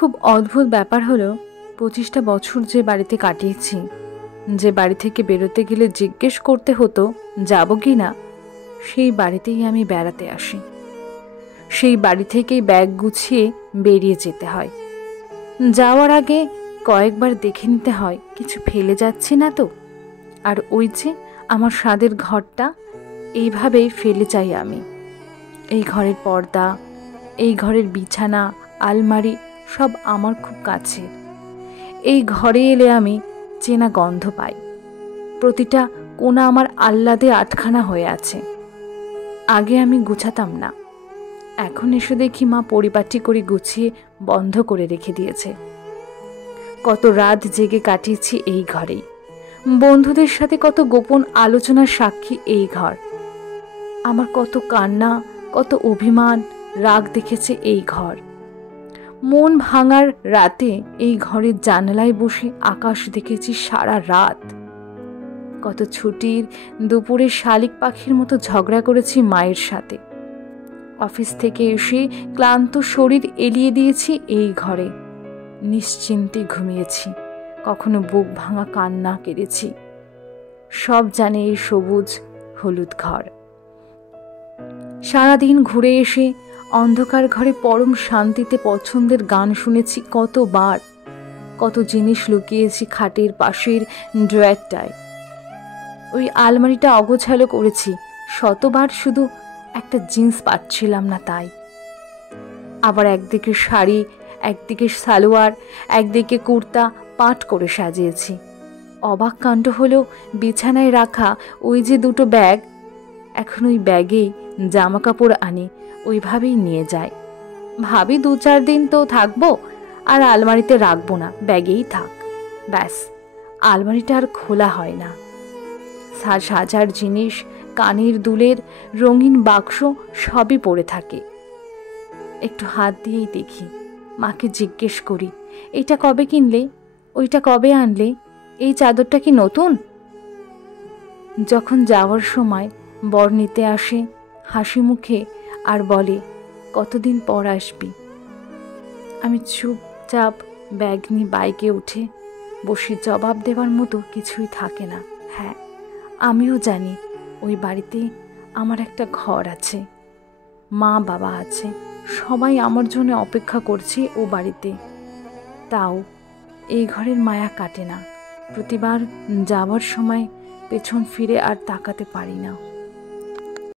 খুব অদ্ভুত ব্যাপার হলো 25টা বছর যে বাড়িতে কাটিয়েছি, যে বাড়ি থেকে বেরোতে গেলে জিজ্ঞেস করতে হতো যাব কি না, সেই বাড়িতেই আমি বেড়াতে আসি। সেই বাড়ি থেকেই ব্যাগ গুছিয়ে বেরিয়ে যেতে হয়। যাওয়ার আগে কয়েকবার দেখে নিতে হয় কিছু ফেলে যাচ্ছি না তো। আর ওই যে আমার স্বাদের ঘরটা, এইভাবেই ফেলে চাই আমি। এই ঘরের পর্দা, এই ঘরের বিছানা, আলমারি সব আমার খুব কাছে। এই ঘরে এলে আমি চেনা গন্ধ পাই। প্রতিটা কোণা আমার আহ্লাদে আটখানা হয়ে আছে। আগে আমি গুছাতাম না, এখন এসে দেখি মা পরিপাটি করে গুছিয়ে বন্ধ করে রেখে দিয়েছে। কত রাত জেগে কাটিয়েছি এই ঘরেই। বন্ধুদের সাথে কত গোপন আলোচনার সাক্ষী এই ঘর। আমার কত কান্না, কত অভিমান, রাগ দেখেছে এই ঘর। মন ভাঙার রাতে এই ঘরের জানালায় বসে আকাশ দেখেছি সারা রাত। কত ছুটির দুপুরে শালিক পাখির মতো ঝগড়া করেছি মায়ের সাথে। অফিস থেকে এসে ক্লান্ত শরীর এলিয়ে দিয়েছি এই ঘরে। নিশ্চিন্তে ঘুমিয়েছি, কখনো বুক ভাঙা কান্না কেঁদেছি। সব জানে এই সবুজ হলুদ ঘর। সারাদিন ঘুরে এসে অন্ধকার ঘরে পরম শান্তিতে পছন্দের গান শুনেছি কতবার। কত জিনিস লুকিয়েছি খাটের পাশের ড্রয়ারটায়। ওই আলমারিটা অগোছালো করেছি শতবার, শুধু একটা জিন্স পাচ্ছিলাম না তাই। আবার একদিকে শাড়ি, একদিকে সালোয়ার, একদিকে কুর্তা পাট করে সাজিয়েছি। অবাক কাণ্ড হলো বিছানায় রাখা ওই যে দুটো ব্যাগ, এখন ওই ব্যাগেই জামা কাপড় আনি, ওইভাবেই নিয়ে যাই। ভাবি 2-4 দিন তো থাকবো, আর আলমারিতে রাখবো না, ব্যাগেই থাক। ব্যাস, আলমারিটা আর খোলা হয় না। সাজার জিনিস, কানের দুলের রঙিন বাক্স সবই পড়ে থাকে। একটু হাত দিয়েই দেখি, মাকে জিজ্ঞেস করি, এটা কবে কিনলে, ওইটা কবে আনলে, এই চাদরটা কি নতুন? যখন যাওয়ার সময় বর নিতে আসে হাসি মুখে আর বলে, কতদিন পর আসবি। আমি চুপচাপ ব্যাগ নিয়ে বাইকে উঠে বসে জবাব দেওয়ার মতো কিছুই থাকে না। হ্যাঁ, আমিও জানি ওই বাড়িতে আমার একটা ঘর আছে, মা বাবা আছে, সবাই আমার জন্য অপেক্ষা করছে ও বাড়িতে। তাও এই ঘরের মায়া কাটে না। প্রতিবার যাওয়ার সময় পেছন ফিরে আর তাকাতে পারি না।